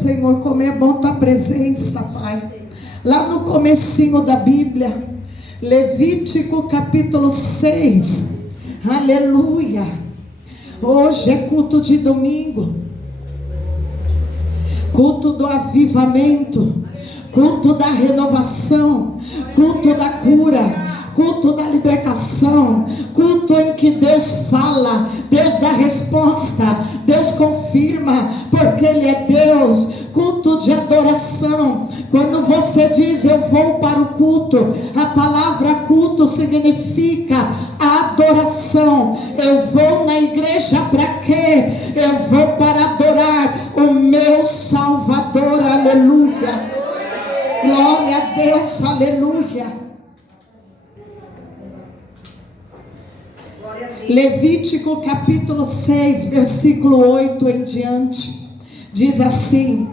Senhor, como é bom tua presença, Pai. Lá no comecinho da Bíblia, Levítico capítulo 6, aleluia. Hoje é culto de domingo, culto do avivamento, culto da renovação, culto da cura, culto da libertação, culto em que Deus fala, Deus dá resposta, Deus confirma, porque Ele é Deus. Culto de adoração. Quando você diz eu vou para o culto, a palavra culto significa adoração. Eu vou na igreja para quê? Eu vou para adorar o meu Salvador, aleluia. Glória a Deus, aleluia. Levítico capítulo 6, versículo 8 em diante, diz assim: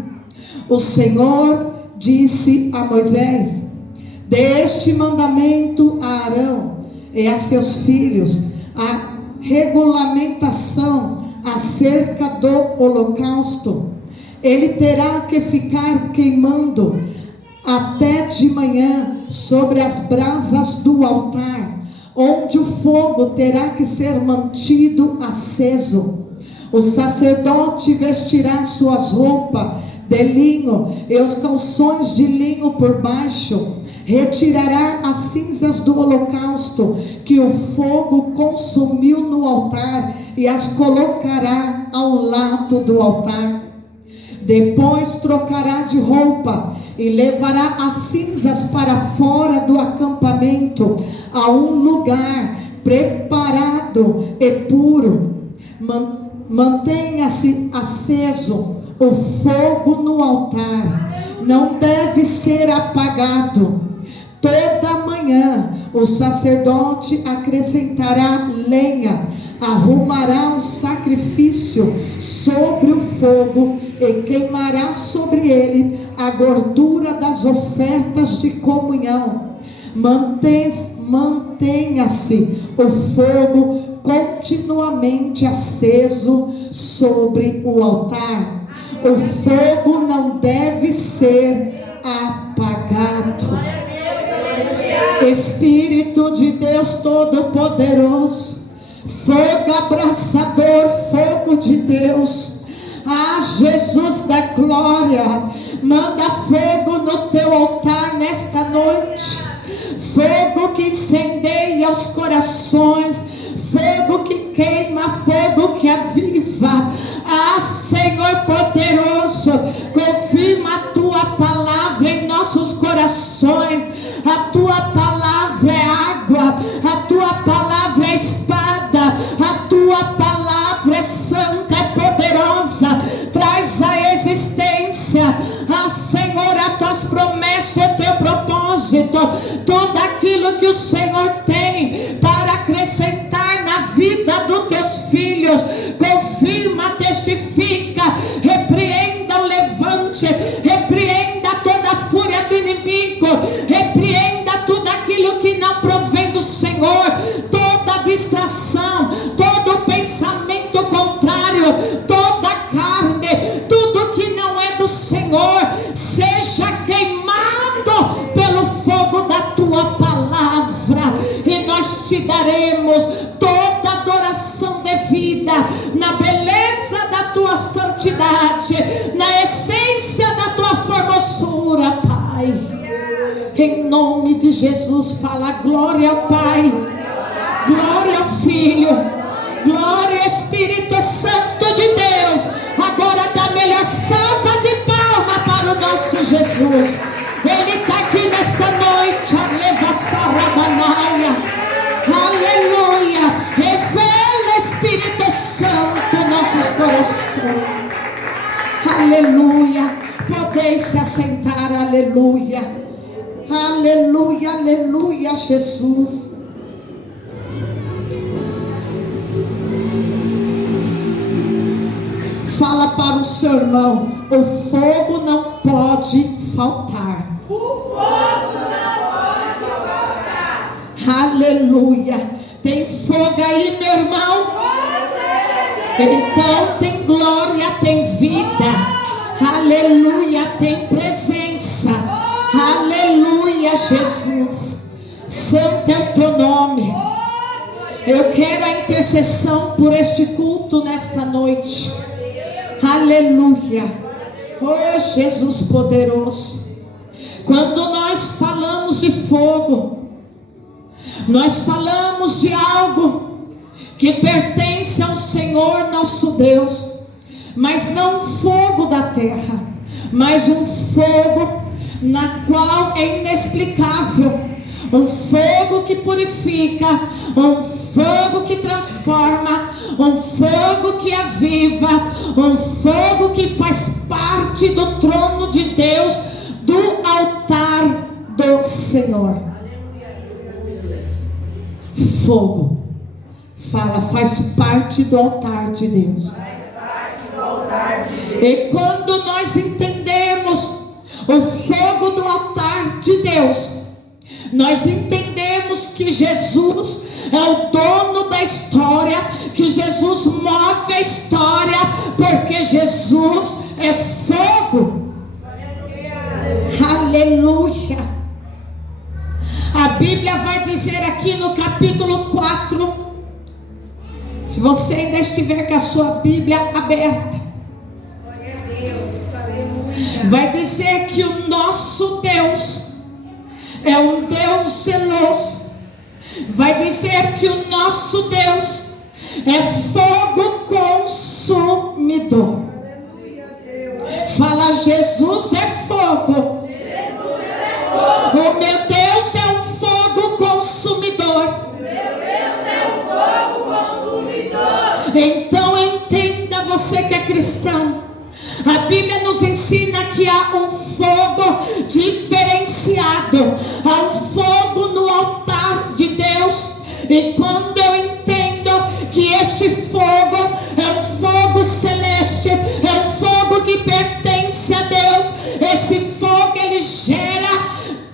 o Senhor disse a Moisés: dê este mandamento a Arão e a seus filhos, a regulamentação acerca do holocausto. Ele terá que ficar queimando até de manhã sobre as brasas do altar, onde o fogo terá que ser mantido aceso. O sacerdote vestirá suas roupas de linho e os calções de linho por baixo. Retirará as cinzas do holocausto que o fogo consumiu no altar e as colocará ao lado do altar. Depois trocará de roupa e levará as cinzas para fora do acampamento, a um lugar preparado e puro. Mantenha-se aceso o fogo no altar, não deve ser apagado. Toda manhã o sacerdote acrescentará lenha, arrumará um sacrifício sobre o fogo e queimará sobre ele a gordura das ofertas de comunhão. Mantenha-se o fogo continuamente aceso sobre o altar. O fogo não deve ser apagado. Espírito de Deus Todo-Poderoso, fogo abraçador, fogo de Deus, Jesus da glória, manda fogo no teu altar nesta noite, fogo que incendeia os corações, fogo que queima, fogo que aviva. Senhor poderoso, confirma a tua palavra em nossos corações. A tua palavra é água, a tua palavra é espada, a tua palavra é santa, é poderosa, traz a existência, Senhor, as tuas promessas, o teu propósito, tudo aquilo que o Senhor tem para acrescentar na vida dos teus filhos. Confirma, testifica, repreenda o levante, repreenda toda a fúria do inimigo, repreenda tudo aquilo que não provém do Senhor, toda distração, todo pensamento contrário, toda carne, tudo que não é do Senhor, seja queimado pelo fogo da tua palavra, e nós te daremos toda adoração devida, na beleza da tua santidade, na essência da tua formosura, Pai. Em nome de Jesus, fala glória ao Pai, glória ao Filho, glória ao Espírito Santo de Deus. Agora dá a melhor salva de palma para o nosso Jesus. Ele está aqui nesta noite, aleluia. Revela, Espírito Santo, nossos corações, aleluia. Podeis se assentar, aleluia, aleluia, aleluia, Jesus. Fala para o seu irmão: o fogo não pode faltar. O fogo não pode faltar. Aleluia. Tem fogo aí, meu irmão? Então tem glória, tem vida. Aleluia, tem presença. Aleluia, Jesus. Santo é o teu nome. Eu quero a intercessão por este culto nesta noite. Aleluia. Oh, Jesus poderoso. Quando nós falamos de fogo, nós falamos de algo que pertence ao Senhor nosso Deus, mas não um fogo da terra, mas um fogo na qual é inexplicável, um fogo que purifica, um fogo que transforma, um fogo que aviva, um fogo que faz parte do trono de Deus, do altar do Senhor. Fogo, fala, faz parte do altar de Deus. E quando nós entendemos o fogo do altar de Deus, nós entendemos que Jesus é o dono da história, que Jesus move a história, porque Jesus é fogo. Aleluia. A Bíblia vai dizer aqui no capítulo 4, se você ainda estiver com a sua Bíblia aberta, vai dizer que o nosso Deus é um Deus zeloso. Vai dizer que o nosso Deus é fogo consumidor. Fala, Jesus é fogo. O meu Deus é um fogo consumidor. Então entenda, você que é cristão, a Bíblia nos ensina que há um fogo diferenciado, há um fogo no altar de Deus. E quando eu entendo que este fogo é um fogo celeste, é um fogo que pertence a Deus, esse fogo ele gera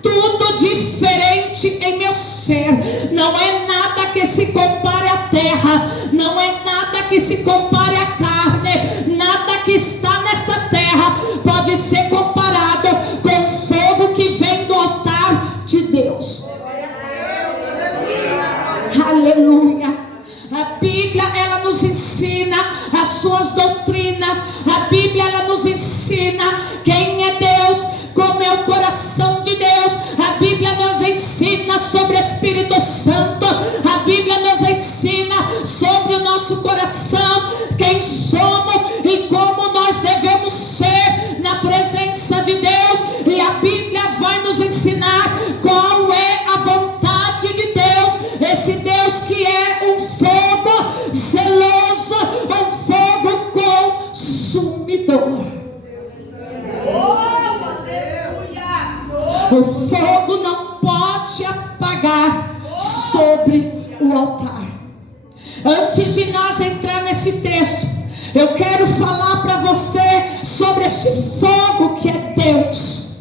tudo diferente em meu ser. Não é nada que se compare à terra, não é nada que se compare à carne, nada que está nesta terra pode ser comparado com o fogo que vem do altar de Deus. Aleluia. A Bíblia ela nos ensina as suas doutrinas. A Bíblia ela nos ensina quem é Deus, como é o coração de Deus. A Bíblia nos ensina sobre o Espírito Santo. A Bíblia nos ensina sobre o nosso coração, quem somos e como nós devemos ser na presença de Deus. E a Bíblia vai nos ensinar qual é a vontade de Deus, esse Deus que é um fogo zeloso, um fogo consumidor. O fogo não pode apagar sobre o altar. Antes de nós entrar nesse texto, eu quero falar para você sobre este fogo que é Deus.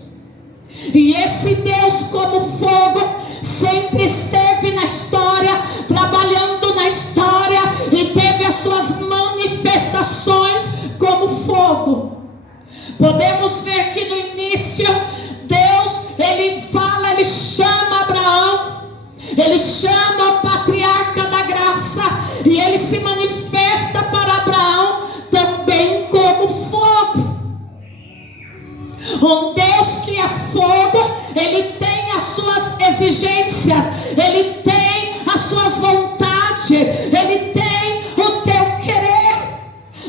E esse Deus, como fogo, sempre esteve na história, trabalhando na história, e teve as suas manifestações como fogo. Podemos ver que no início Deus, ele fala, ele chama Abraão, ele chama o patriarca da graça, e ele se manifesta para Abraão também como fogo. Um Deus que é fogo, ele tem as suas exigências, ele tem as suas vontades, ele tem o teu querer.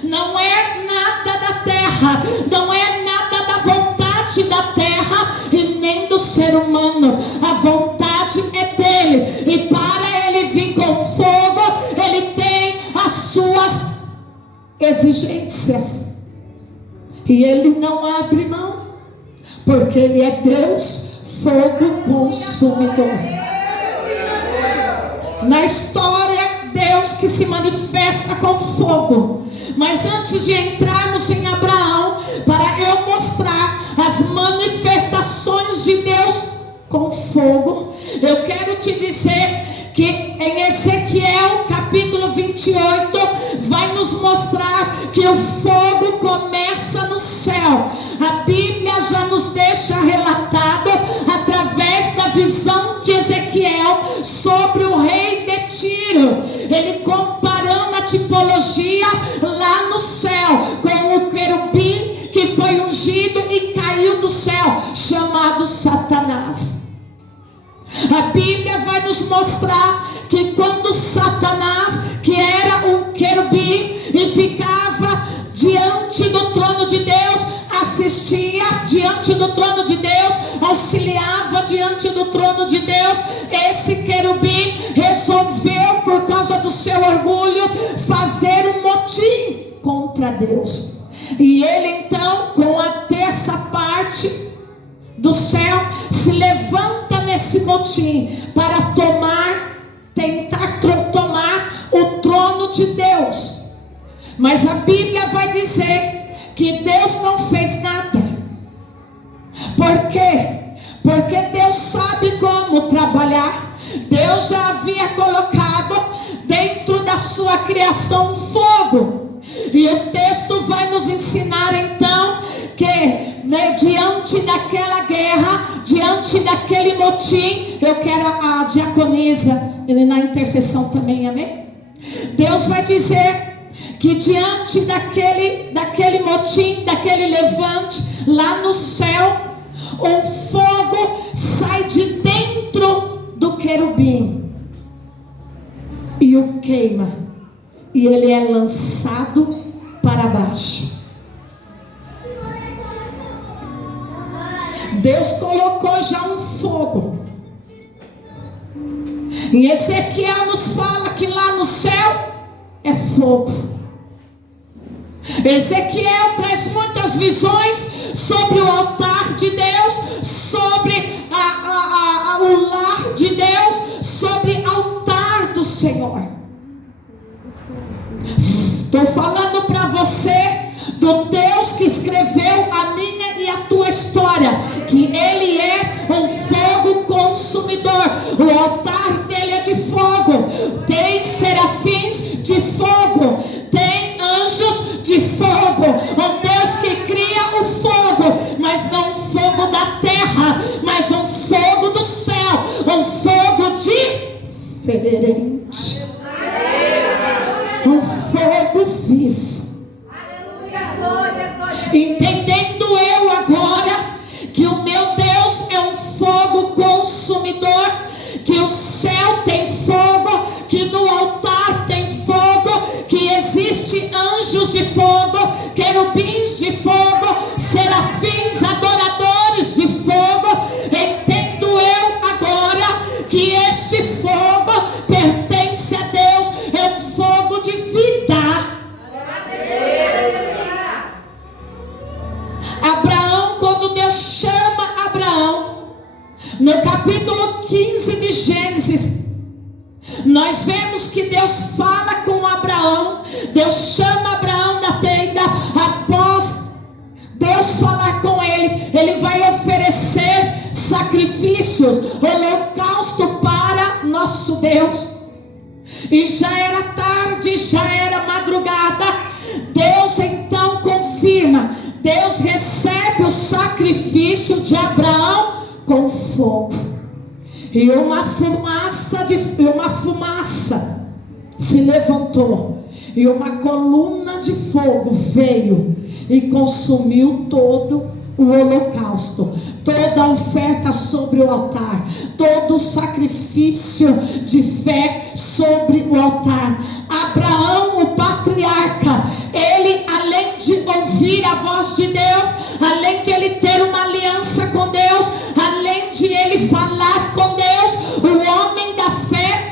Não é nada da terra, não é nada da vontade da terra e nem do ser humano. A vontade é dele, e para ele vir com fogo, ele tem as suas exigências, e ele não abre mão, porque ele é Deus, fogo consumidor. Na história, Deus que se manifesta com fogo. Mas antes de entrarmos em Abraão, para eu mostrar as manifestações de Deus com fogo, eu quero te dizer que em Ezequiel capítulo 28 vai nos mostrar que o fogo começa no céu. A Bíblia já nos deixa relatado através da visão de Ezequiel sobre o rei de Tiro, ele comparando a tipologia lá no céu com o querubim que foi ungido e caiu do céu, chamado Satanás. A Bíblia vai nos mostrar que quando Satanás, que era um querubim e ficava diante do trono de Deus, assistia diante do trono de Deus, auxiliava diante do trono de Deus, esse querubim resolveu, por causa do seu orgulho, fazer um motim contra Deus. E ele então, com a terça parte do céu, se levanta nesse motim para tentar tomar o trono de Deus. Mas a Bíblia vai dizer que Deus não fez nada. Por quê? Porque Deus sabe como trabalhar. Deus já havia colocado dentro da sua criação fogo. E o texto vai nos ensinar então que diante daquela guerra, diante daquele motim, eu quero a diaconisa na intercessão também, amém? Deus vai dizer que diante daquele motim, daquele levante, lá no céu, um fogo sai de dentro do querubim e o queima, e ele é lançado para baixo. Deus colocou já um fogo. Em Ezequiel nos fala que lá no céu é fogo. Ezequiel traz muitas visões sobre o altar de Deus, sobre o lar de Deus, sobre o altar do Senhor. Estou falando para você do Deus que escreveu a minha e a tua história, que Ele é um fogo consumidor. O altar dele é de fogo, tem serafins de fogo, tem anjos de fogo. O Deus que cria o fogo, mas não um fogo da terra, mas um fogo do céu, um fogo diferente, um fogo vivo. Entendendo eu agora que o meu Deus é um fogo consumidor, que o céu tem fogo, que no altar tem fogo, que existe anjos de fogo, querubins de fogo, serafins adoradores de fogo. Entendo eu agora que este fogo pertence a Deus, é um fogo de vida. Abraão, quando Deus chama Abraão, no capítulo 15 de Gênesis, nós vemos que Deus fala com Abraão. Deus chama Abraão da tenda. Após Deus falar com ele, ele vai oferecer sacrifícios, holocausto para nosso Deus. E já era tarde, já era madrugada. Deus então confirma. Deus recebe o sacrifício de Abraão com fogo. E uma fumaça se levantou. E uma coluna de fogo veio e consumiu todo o holocausto, toda a oferta sobre o altar, todo o sacrifício de fé sobre o altar. Abraão, o patriarca, ele, além de ouvir a voz de Deus, além de ele ter uma aliança com Deus, além de ele falar com Deus, o homem da fé,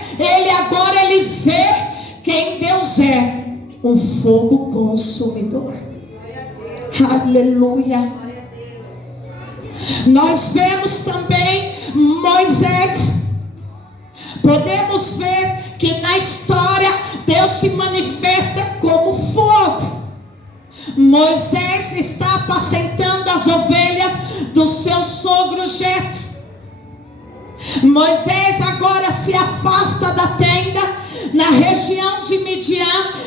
ele vê quem Deus é, um fogo consumidor. Aleluia. Nós vemos também Moisés. Podemos ver que na história Deus se manifesta como fogo. Moisés está apacentando as ovelhas do seu sogro Jetro. Moisés agora se afasta da tenda. na região de Midian,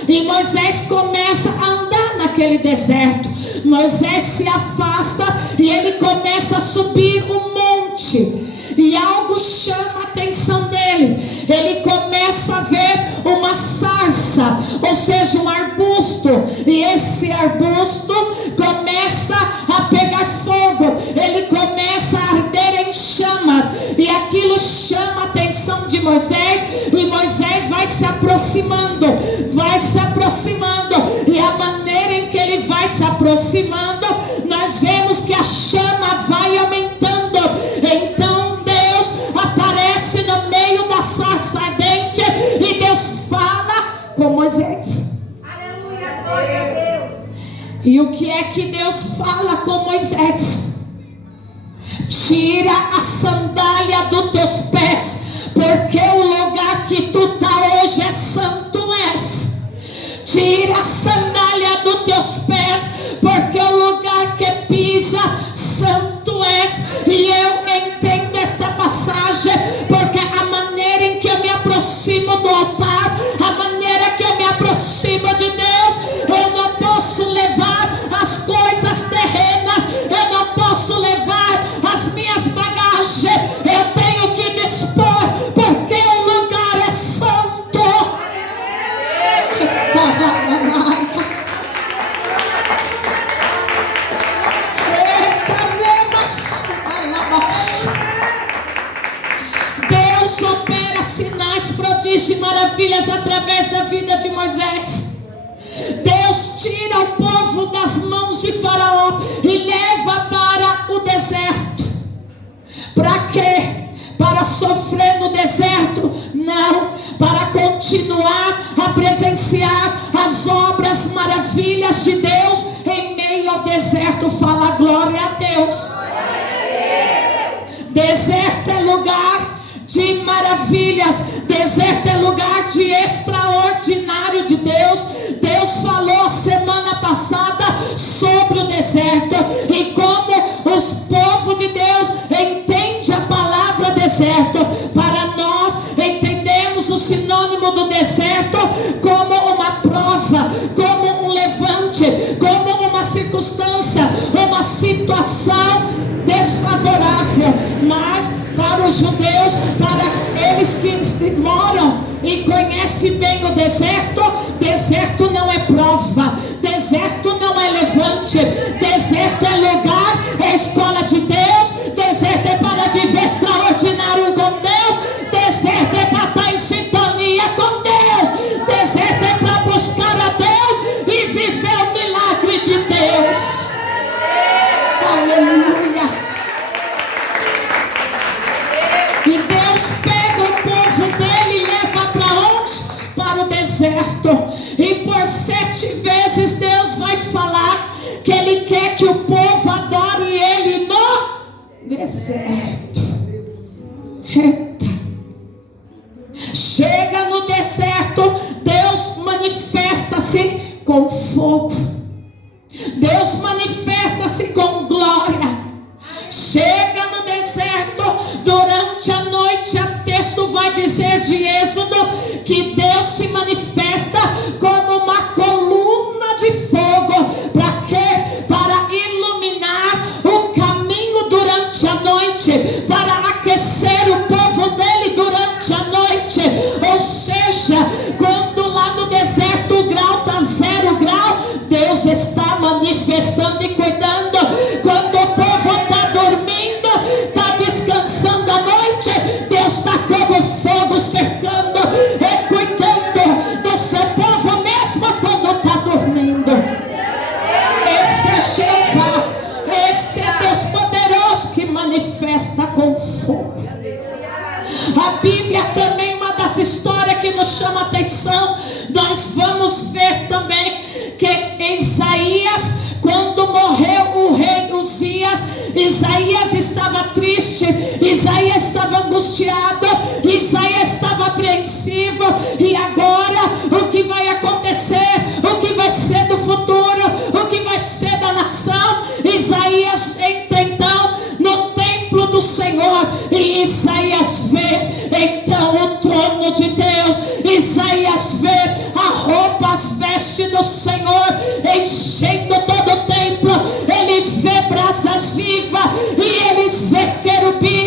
e Moisés começa a andar naquele deserto. Moisés se afasta e ele começa a subir um monte, e algo chama a atenção dele. Ele começa a ver uma sarça, ou seja, um arbusto, e esse arbusto começa a pegar fogo, ele começa a arder em chamas, e aquilo chama a atenção de Moisés, e Moisés vai se aproximando, e a maneira em que ele vai se aproximando, nós vemos que a chama vai aumentando. Então Deus aparece no meio da sarça ardente, e Deus fala com Moisés. Aleluia, glória a Deus. E o que é que Deus fala com Moisés? Tira a sandália dos teus pés, porque o lugar que tu está hoje é santo és. Tira a sandália dos teus pés, porque o lugar que pisa santo és. E eu entendo essa passagem, porque a maneira em que eu me aproximo do altar, a maneira que eu me aproximo de Deus, eu não posso levar as coisas terrenas, eu não posso levar as minhas bagagens, eu tenho que dispor, porque o lugar é santo. Deus opera sinais, prodígios e maravilhas através da vida de Moisés. Deus tira o povo das mãos de Faraó e leva para o deserto. Para quê? Para sofrer no deserto? Não, para continuar a presenciar as obras, maravilhas de Deus em meio ao deserto. Fala glória a Deus. Deserto é lugar de maravilhas, deserto é lugar de extraordinário de Deus. Deus falou a semana passada sobre o deserto, e como os povos de Deus entendem a palavra deserto. Para nós entendemos o sinônimo do deserto como uma prova, como um levante, como uma circunstância, uma situação desfavorável. Mas para os judeus, para eles que moram e conhecem bem o deserto, deserto não é prova, deserto não é levante, deserto é lugar, é escola de Deus, deserto é para viver extraordinário com Deus, deserto é para estar em sintonia com Deus, deserto é para buscar a Deus e viver o milagre de Deus. Aleluia. E Deus pega o povo dele e leva para onde? Para o deserto. E por 7 vezes Deus vai falar que Ele quer que o povo adore Ele no deserto. Eita. Chega no deserto, Deus manifesta-se com fogo. Deus manifesta-se com glória. Chega no deserto, durante a noite, o texto vai dizer de Êxodo que Deus se manifesta como uma coluna de fogo. Para quê? Para iluminar o caminho durante a noite, para aquecer o povo dele durante a noite. Ou seja, quando lá no deserto o grau está 0 grau, Deus está manifestando e cuidando. Quando o povo está dormindo, está descansando à noite, Deus está como fogo cercando e cuidando do seu povo mesmo quando está dormindo. Esse é Jeová, esse é Deus poderoso que manifesta com fogo. A Bíblia também, uma das histórias que nos chama a atenção, nós vamos ver também que em Isaías, quando morreu o rei Uzias, Isaías estava triste, Isaías estava angustiado, Isaías estava apreensivo. E agora o que vai acontecer? O que vai ser do futuro? O que vai ser da nação? Isaías entra então no templo do Senhor, e Isaías vê então o trono de Deus. Isaías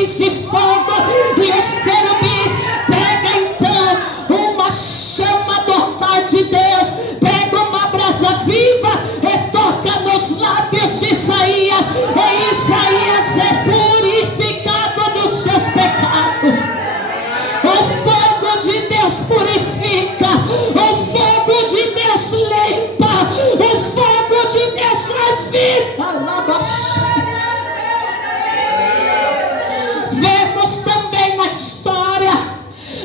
querubins de fogo, e os querubins pegam então uma chama do altar de Deus, pega uma brasa viva e toca nos lábios de Isaías, e Isaías é purificado dos seus pecados. O fogo de Deus purifica, o fogo de Deus limpa, o fogo de Deus traz vida. Vemos também na história,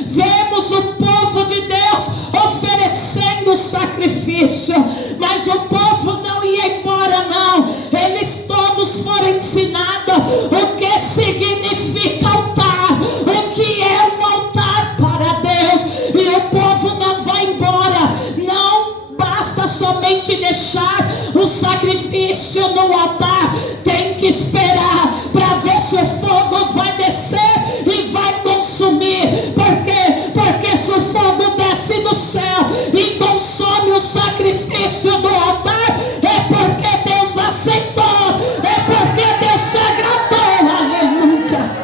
vemos o povo de Deus oferecendo sacrifício, mas o povo não ia embora não. Eles todos foram ensinados o que significa altar, o que é um altar para Deus, e o povo não vai embora. Não basta somente deixar o sacrifício no altar, tem que esperar para ver se o fogo vai descer e vai consumir. Por quê? Porque se o fogo desce do céu e consome o sacrifício do altar, é porque Deus aceitou, é porque Deus se agradou. Aleluia.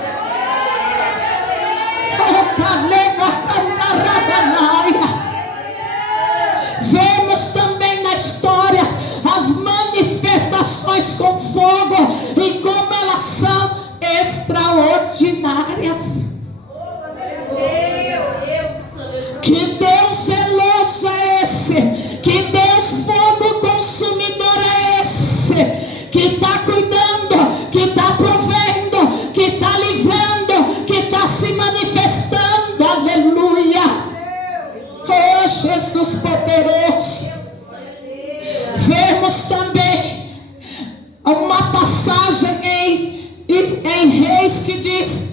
Vemos também na história as manifestações com fogo e como elas são extraordinárias. Que Deus zeloso é esse? Que Deus fogo consumidor é esse? Que está cuidando, que está provendo, que está livrando, que está se manifestando. Aleluia. Oh Jesus poderoso. Vemos também uma passagem em Reis que diz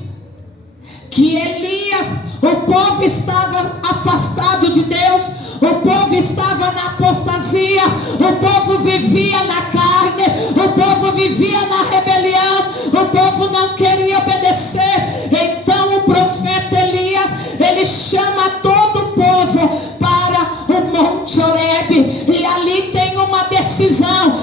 que Elias, o povo estava afastado de Deus, o povo estava na apostasia, o povo vivia na carne, o povo vivia na rebelião, o povo não queria obedecer. Então o profeta Elias, ele chama todo o povo para o Monte Horebe, e ali tem uma decisão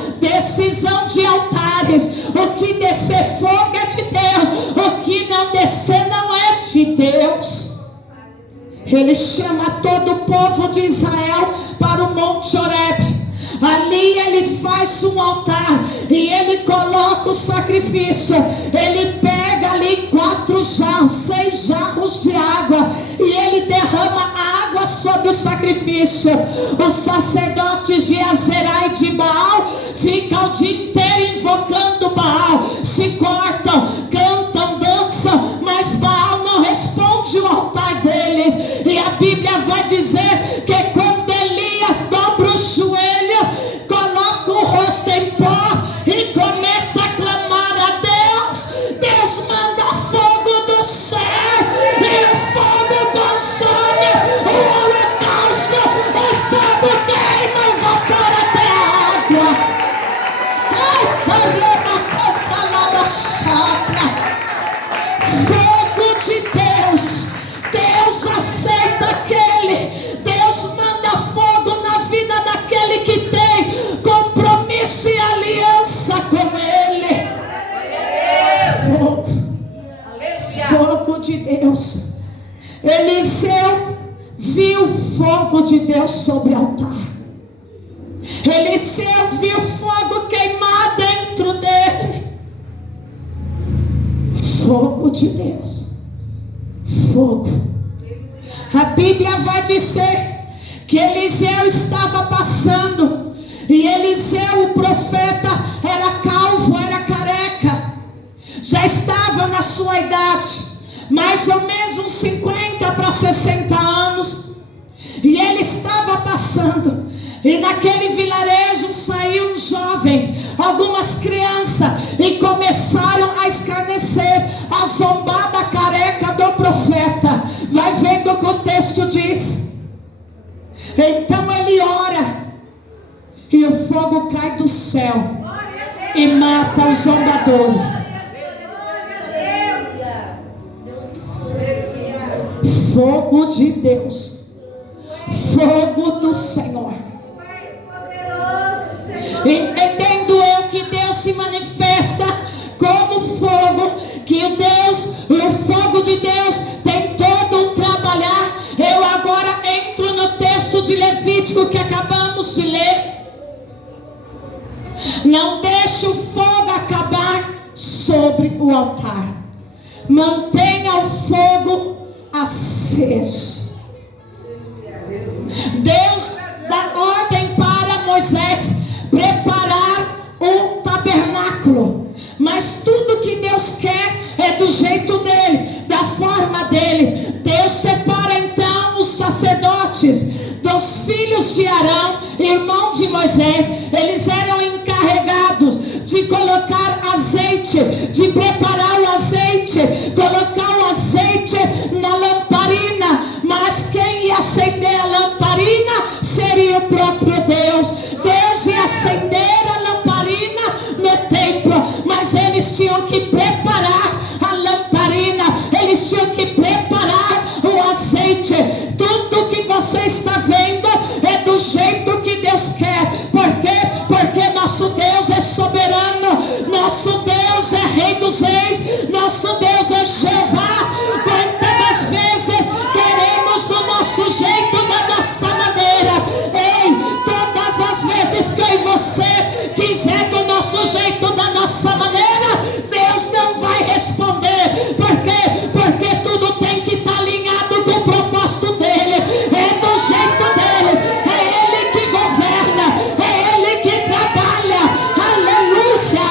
de altares. O que descer fogo é de Deus, o que não descer não é de Deus. Ele chama todo o povo de Israel para o Monte Horebe. Ali ele faz um altar e ele coloca o sacrifício. Ele pega ali 6 jarros de água, e ele derrama água sobre o sacrifício. Os sacerdotes de Azerá e de Baal ficam o dia inteiro invocando Baal, se cortam, cantam, dançam, mas Baal não responde o altar deles. E a Bíblia vai dizer que quando Elias dobra o joelho, coloca o rosto em pó e começa a clamar a Deus, Deus manda fogo do céu, e o fogo consome o holocausto, o fogo queima, evapora até a água. Fogo de Deus, Deus aceita aquele, Deus manda fogo na vida daquele que tem compromisso e aliança com Ele. Fogo de Deus. Eliseu viu o fogo de Deus sobre o altar. Eliseu viu fogo queimar dentro dele. Fogo de Deus. Fogo. A Bíblia vai dizer que Eliseu estava passando, e Eliseu, o profeta, era calvo, era careca, já estava na sua idade, mais ou menos uns 50 para 60 anos, e ele estava passando, e naquele vilarejo saíram jovens, algumas crianças, e começaram a escarnecer, a zombar da careca do profeta. Vai vendo o que o texto diz. Então ele ora, e o fogo cai do céu e mata os zombadores. Fogo de Deus, fogo do Senhor. Entendendo eu que Deus se manifesta como fogo, que o Deus o fogo de Deus tem todo um trabalhar. Eu agora entro no texto de Levítico que acabamos de ler. Não deixe o fogo acabar sobre o altar. Mantenha o fogo aceso. Deus dá ordem para Moisés preparar um tabernáculo, mas tudo que Deus quer é do jeito dele, da forma dele. Deus separa então os sacerdotes dos filhos de Arão, irmão de Moisés. Eles eram encarregados de colocar azeite, de preparar o azeite, colocar o azeite na lamparina, mas quem ia acender a lamparina seria o próprio Deus. Deus ia acender a lamparina no templo, mas eles tinham que preparar a lamparina, eles tinham que preparar o azeite. Tudo que você está vendo é do jeito que Deus quer. Por quê? Porque nosso Deus é soberano, nosso Deus é Rei dos Reis, nosso Deus é Jeová. Quantas vezes queremos do nosso jeito, da nossa maneira? Ei, todas as vezes que eu e você quiser do nosso jeito, da nossa maneira, Deus não vai responder. Por quê? Porque tudo tem que estar alinhado com o propósito dele. É do jeito dele, é ele que governa, é ele que trabalha. Aleluia,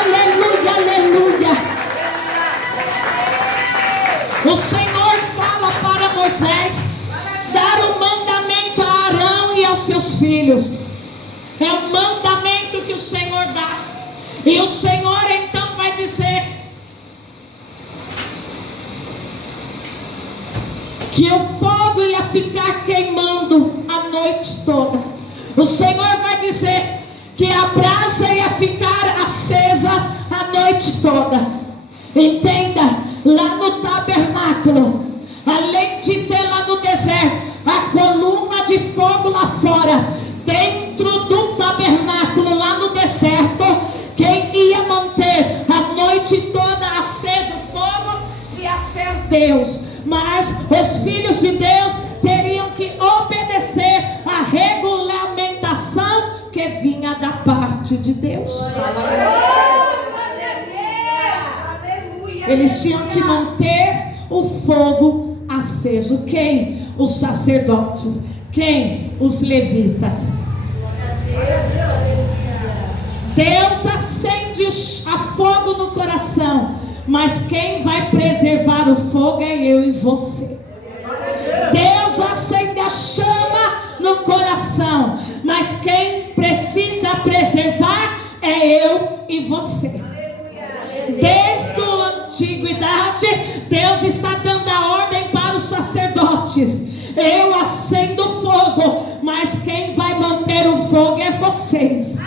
aleluia, aleluia. O Senhor fala para Moisés dar um mandamento a Arão e aos seus filhos. É um mandamento que o Senhor dá. E o Senhor então vai dizer que o fogo ia ficar queimando a noite toda. O Senhor vai dizer que a brasa ia ficar acesa a noite toda. Entenda, lá no tabernáculo, além de ter lá no deserto a coluna de fogo lá fora, dentro do tabernáculo lá no deserto, quem ia manter a noite toda aceso o fogo ia ser Deus. Mas os filhos de Deus teriam que obedecer a regulamentação que vinha da parte de Deus. Eles tinham que manter o fogo aceso. Quem? Os sacerdotes. Quem? Os levitas. Deus acende a fogo no coração, mas quem vai preservar o fogo é eu e você. Deus acende a chama no coração, mas quem precisa preservar é eu e você. Desde a antiguidade, Deus está dando a ordem para os sacerdotes: eu acendo o fogo, mas quem vai manter o fogo é vocês.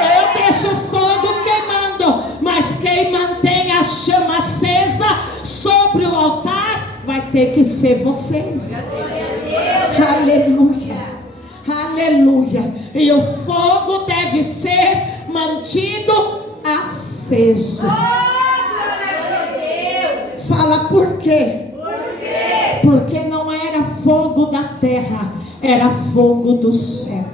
Eu deixo o fogo queimando, mas quem mantém a chama acesa sobre o altar vai ter que ser vocês. Aleluia, aleluia. E o fogo deve ser mantido aceso. Fala por quê? Porque não era fogo da terra, era fogo do céu.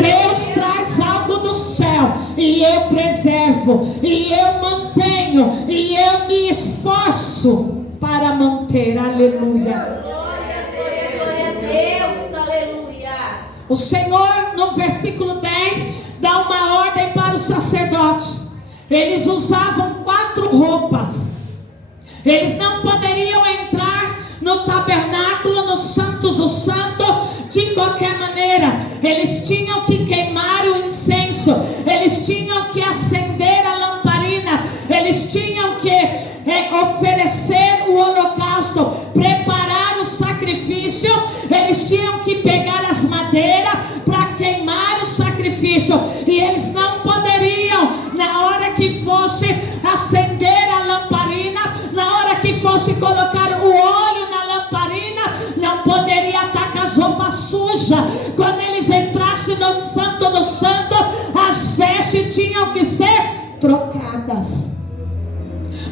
Deus traz algo do céu e eu preservo, e eu mantenho, e eu me esforço para manter. Aleluia. Glória a Deus, aleluia. O Senhor, no versículo 10, dá uma ordem para os sacerdotes. Eles usavam 4 roupas. Eles não poderiam entrar no tabernáculo, no Santos dos Santos, de qualquer maneira. Eles tinham que queimar o incenso, eles tinham que acender a lamparina, eles tinham que oferecer o holocausto, preparar o sacrifício, eles tinham que pegar as madeiras para queimar o sacrifício, e eles não poderiam, na hora que fosse acender a lamparina, na hora que fosse colocar o óleo na lamparina, não poderia estar com as roupas sujas. Quando eles entrassem no Santo dos Santos, as vestes tinham que ser trocadas.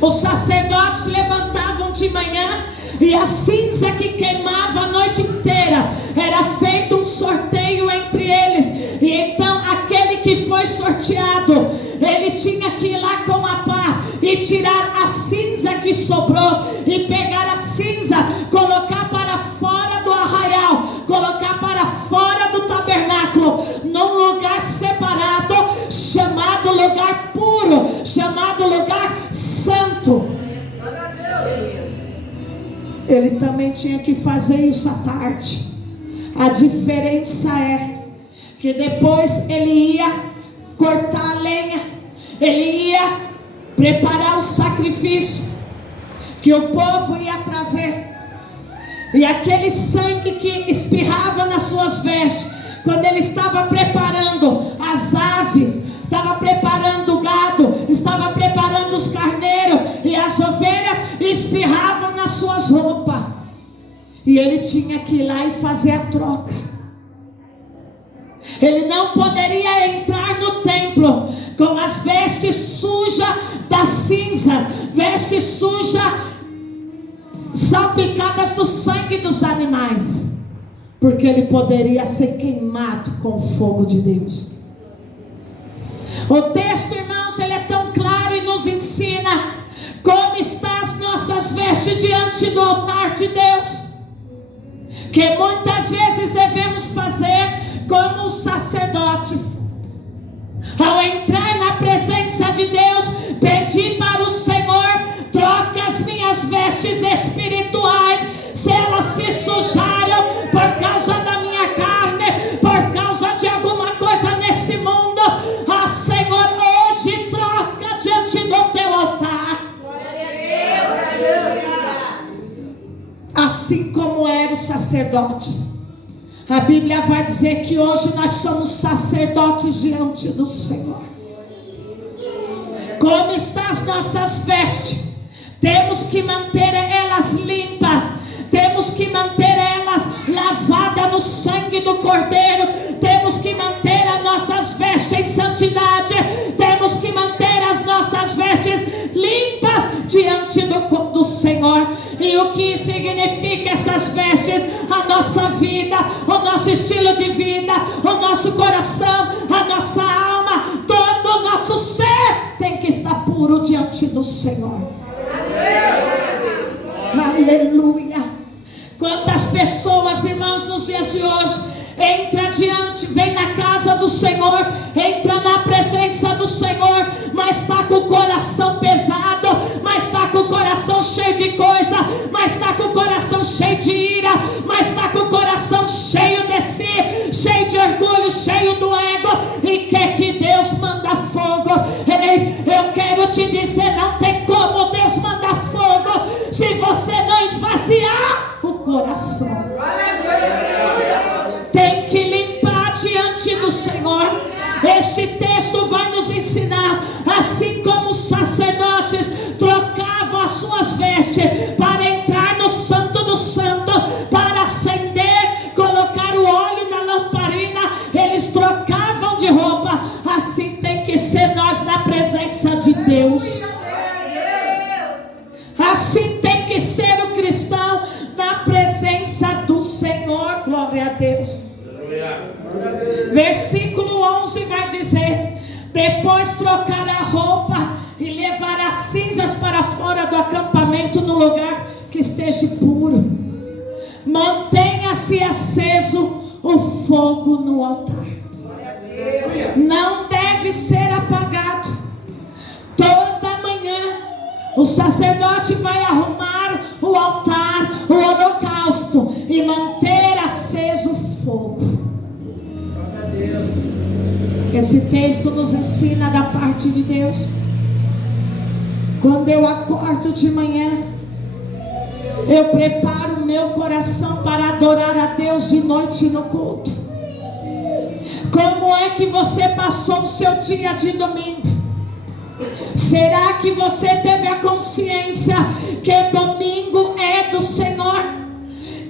Os sacerdotes levantavam de manhã e a cinza que queimava a noite inteira, era feito um sorteio entre eles. E então aquele que foi sorteado, ele tinha que ir lá com a pá e tirar a cinza que sobrou, e pegar a cinza, colocar para fora do arraial, colocar para fora do tabernáculo, num lugar separado, chamado lugar puro, chamado lugar santo. Ele também tinha que fazer isso à tarde. A diferença é que depois ele ia cortar a lenha, ele ia preparar o sacrifício que o povo ia trazer, e aquele sangue que espirrava nas suas vestes, quando ele estava preparando as aves, estava preparando o gado, estava preparando os carneiros e as ovelhas, espirravam nas suas roupas, e ele tinha que ir lá e fazer a troca. Ele não poderia entrar no templo com as vestes sujas da cinza, vestes sujas salpicadas do sangue dos animais, porque ele poderia ser queimado com o fogo de Deus. O texto, irmãos, ele é tão claro e nos ensina como estão as nossas vestes diante do altar de Deus, que muitas vezes devemos fazer como os sacerdotes. Ao entrar na presença de Deus, pedir para o Senhor: troca as minhas vestes espirituais, se elas se sujaram por causa da minha carne, por causa de alguma coisa nesse mundo. Ah, Senhor, hoje troca diante do teu altar. Assim como eram os sacerdotes, a Bíblia vai dizer que hoje nós somos sacerdotes diante do Senhor. Como estão as nossas vestes? Temos que manter elas limpas, temos que manter elas lavadas no sangue do Cordeiro, temos que manter as nossas vestes em santidade, temos que manter as nossas vestes limpas diante do Senhor. E o que significa essas vestes? A nossa vida, o nosso estilo de vida, o nosso coração, a nossa alma, todo o nosso ser tem que estar puro diante do Senhor. Aleluia. Quantas pessoas, irmãos, nos dias de hoje entra diante, vem na casa do Senhor, entra na presença do Senhor, mas está com o coração pesado, mas está com o coração cheio de coisa, mas está com o coração cheio de ira, mas está com o coração cheio de si, cheio de orgulho, cheio do ego, e quer que Deus manda fogo. Ei, eu quero te dizer, não tem como Deus mandar fogo se você não esvaziar o coração. Tem que limpar diante do Senhor. Este texto vai nos ensinar, assim como os sacerdotes trocavam as suas vestes para entrar no Santo do Santo, para acender, colocar o óleo na lamparina, eles trocavam de roupa. Assim tem que ser nós na presença de Deus. Assim tem que ser o cristão na presença do Senhor. Glória a Deus. Versículo 11 vai dizer: depois trocará a roupa e levará cinzas para fora do acampamento, no lugar que esteja puro. Mantenha-se aceso o fogo no altar, não deve ser apagado. Toda manhã o sacerdote vai arrumar o altar, o holocausto, e manter aceso o fogo. Esse texto nos ensina da parte de Deus. Quando eu acordo de manhã, eu preparo o meu coração para adorar a Deus de noite no culto. Como é que você passou o seu dia de domingo? Será que você teve a consciência que domingo é do Senhor?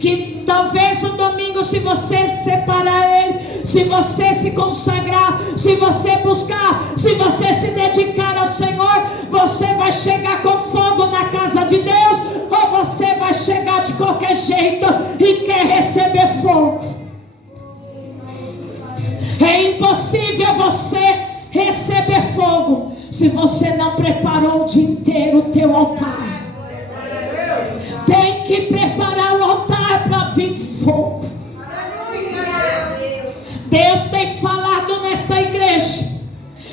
Que talvez o domingo, se você separar ele, se você se consagrar, se você buscar, se você se dedicar ao Senhor, você vai chegar com fogo na casa de Deus, ou você vai chegar de qualquer jeito e quer receber fogo. É impossível você receber fogo se você não preparou o dia inteiro o teu altar. Tem que preparar o altar para vir fogo. Deus tem falado nesta igreja.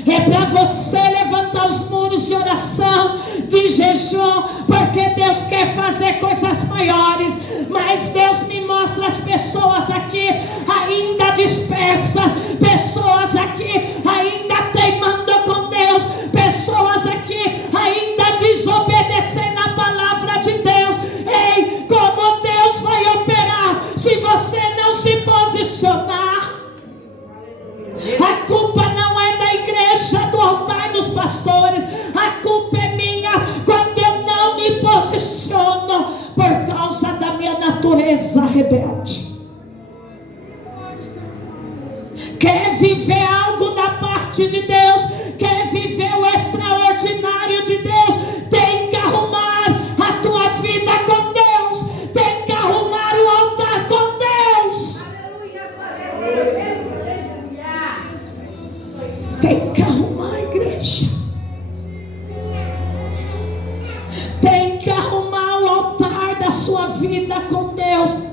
É para você levantar os muros de oração, de jejum, porque Deus quer fazer coisas maiores. Mas Deus me mostra as pessoas aqui ainda dispersas, pessoas aqui ainda teimando com Deus, pessoas aqui ainda desobedecendo a palavra de Deus. Ei, como Deus vai operar se você não se posicionar? A culpa não é da igreja, do altar dos pastores. A culpa é minha quando eu não me posiciono por causa da minha natureza rebelde. Quer viver algo da parte de Deus? Quer viver o extraordinário de Deus? Tem que arrumar a tua vida com Deus. Tem que arrumar o altar com Deus. Tem que arrumar a igreja. Tem que arrumar o altar da sua vida com Deus.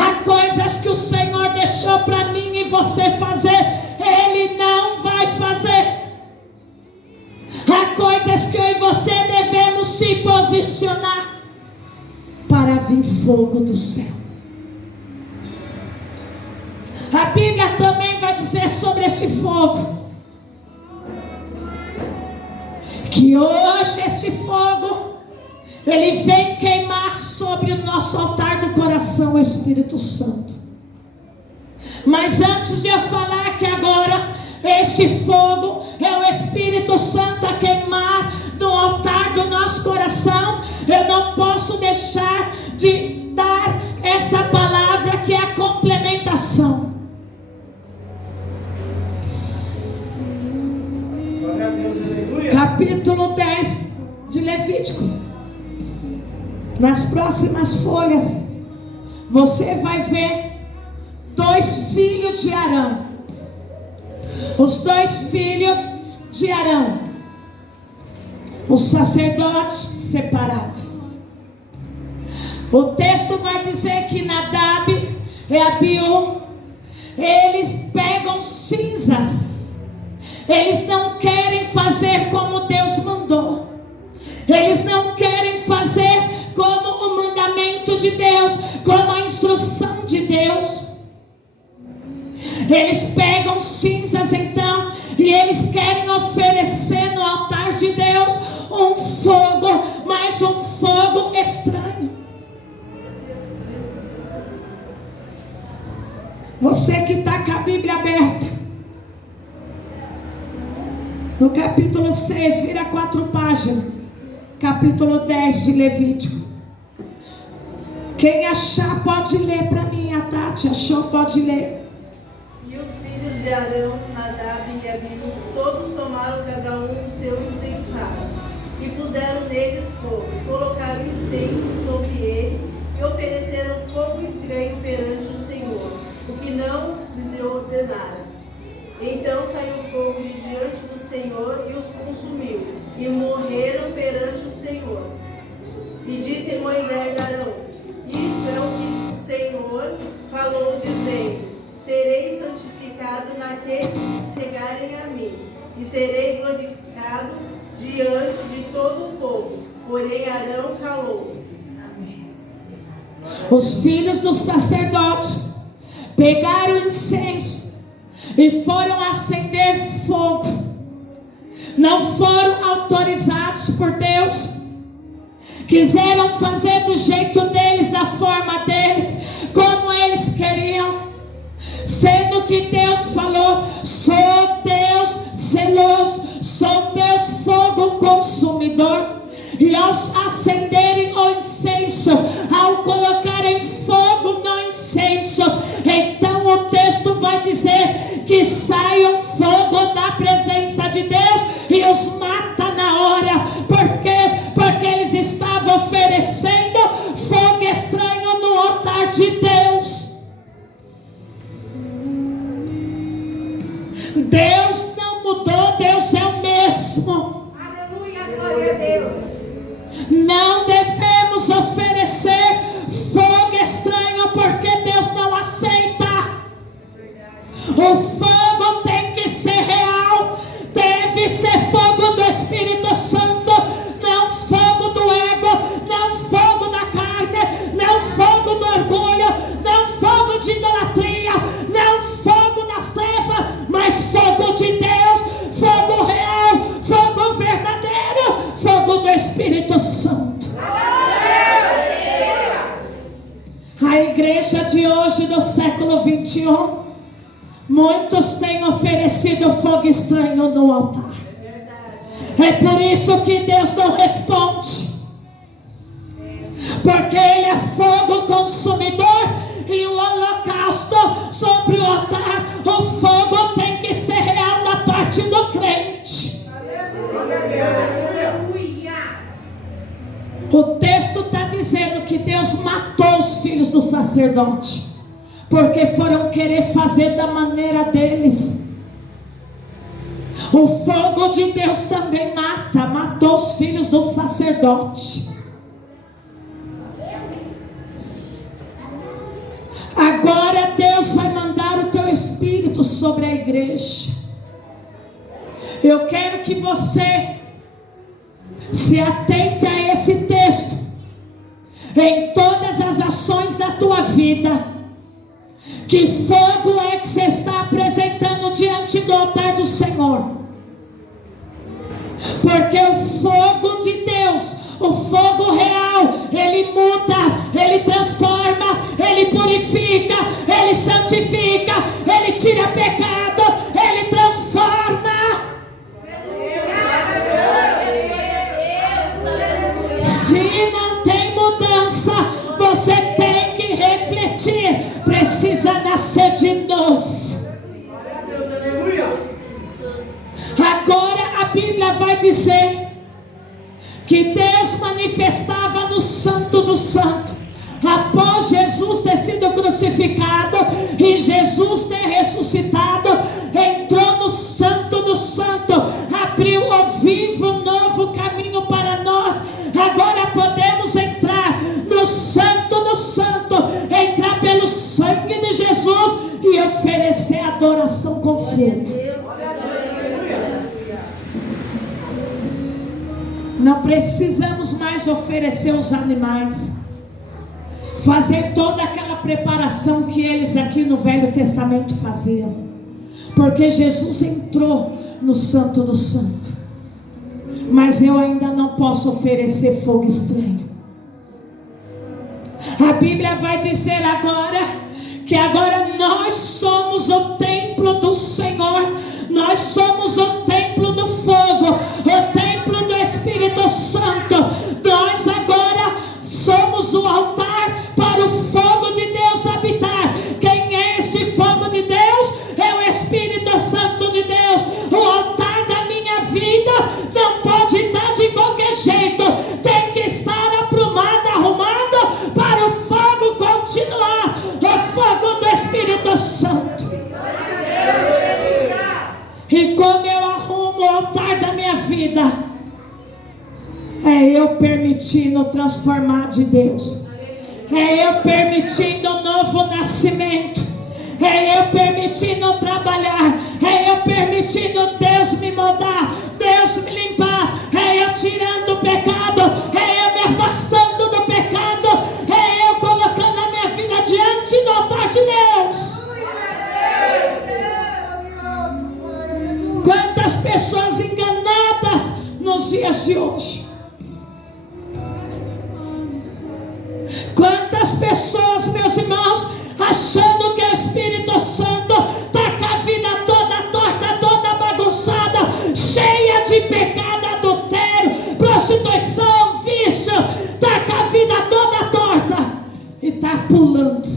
Há coisas que o Senhor deixou para mim e você fazer, Ele não vai fazer. Há coisas que eu e você devemos se posicionar para vir fogo do céu. A Bíblia também vai dizer sobre este fogo, que hoje este fogo, ele vem queimar sobre o nosso altar do coração, o Espírito Santo. Mas antes de eu falar que agora este fogo é o Espírito Santo a queimar no altar do nosso coração, eu não posso deixar de dar essa palavra que é a complementação. Capítulo 10 de Levítico. Nas próximas folhas você vai ver 2 filhos de Arão. Os 2 filhos de Arão, os sacerdotes separados. O texto vai dizer que Nadab e Abiú, eles pegam cinzas. Eles não querem fazer como Deus mandou. Eles não querem fazer como o mandamento de Deus, como a instrução de Deus. Eles pegam cinzas então e eles querem oferecer no altar de Deus um fogo, mas um fogo estranho. Você que está com a Bíblia aberta, no capítulo 6, vira 4 páginas, capítulo 10 de Levítico. Quem achar pode ler para mim. A Tati achou, pode ler. E os filhos de Arão, Nadab e Abiú, todos tomaram cada um o seu incensário e puseram neles fogo, colocaram incenso sobre ele e ofereceram fogo estranho perante o Senhor, o que não lhes ordenara. Então saiu fogo de diante do Senhor e os consumiu, e morreram perante o Senhor. E disse Moisés a Arão: isso é o que o Senhor falou, dizendo: serei santificado naqueles que chegarem a mim, e serei glorificado diante de todo o povo. Porém Arão calou-se. Amém. Os filhos dos sacerdotes pegaram incenso e foram acender fogo. Não foram autorizados por Deus. Quiseram fazer do jeito deles, da forma deles, como eles queriam, sendo que Deus falou: sou Deus zeloso, sou Deus fogo consumidor. E ao acenderem o incenso, ao ao colocar em fogo no incenso, então o texto vai dizer que sai um fogo da presença de Deus e os mata na hora. Por quê? Porque eles estavam oferecendo fogo estranho no altar de Deus. Deus não mudou, Deus é o mesmo. Aleluia, glória a Deus. Não devemos oferecer fogo estranho, porque Deus não aceita. O fogo tem que ser real, deve ser fogo do Espírito Santo, não fogo do ego, não fogo da carne, não fogo do orgulho, não fogo de idolatria, não fogo das trevas, mas fogo de Deus, fogo real, fogo verdadeiro, fogo do Espírito Santo. A igreja de hoje, do século 21, muitos têm oferecido fogo estranho no altar. É por isso que Deus não responde, porque Ele é fogo consumidor. E o holocausto sobre o altar, o fogo tem que ser real da parte do crente. O texto está dizendo que Deus matou os filhos do sacerdote, porque foram querer fazer da maneira deles. O fogo de Deus também matou os filhos do sacerdote. Agora Deus vai mandar o teu Espírito sobre a igreja. Eu quero que você se atente a esse texto em todas as ações da tua vida. Que fogo é que você está apresentando diante do altar do Senhor? Porque o fogo de Deus, o fogo real, ele muda, ele transforma, ele purifica, ele santifica, ele tira pecado, ele transforma. Se não tem mudança, você tem que refletir, precisa nascer de novo. Agora a Bíblia vai dizer que Deus manifestava no Santo do Santo. Após Jesus ter sido crucificado e Jesus ter ressuscitado, entrou no Santo do Santo, abriu ao vivo um novo caminho para nós. Agora podemos entrar no Santo do Santo, entrar pelo sangue de Jesus e oferecer adoração com fogo. Não precisamos mais oferecer os animais, fazer toda aquela preparação que eles aqui no Velho Testamento faziam, porque Jesus entrou no Santo do Santo. Mas eu ainda não posso oferecer fogo estranho. A Bíblia vai dizer agora que agora nós somos o templo do Senhor, nós somos o templo do fogo, o templo do Espírito Santo. Nós agora somos o altar para o fogo de Deus habitar. Quem é este fogo de Deus? É o Espírito Santo de Deus. O altar da minha vida não pode estar de qualquer jeito, tem que estar aprumado, arrumado para o fogo continuar, o fogo do Espírito Santo. E como eu arrumo o altar da minha vida? É eu permitindo transformar de Deus, é eu permitindo um novo nascimento, é eu permitindo trabalhar, é eu permitindo Deus me moldar, Deus me limpar, é eu tirando o pecado, é eu me afastando do pecado, é eu colocando a minha vida diante do altar de Deus. Quantas pessoas enganadas nos dias de hoje, quantas pessoas, meus irmãos, achando que o Espírito Santo está com a vida toda torta, toda bagunçada, cheia de pecado, adultério, prostituição, vício, está com a vida toda torta. pulando,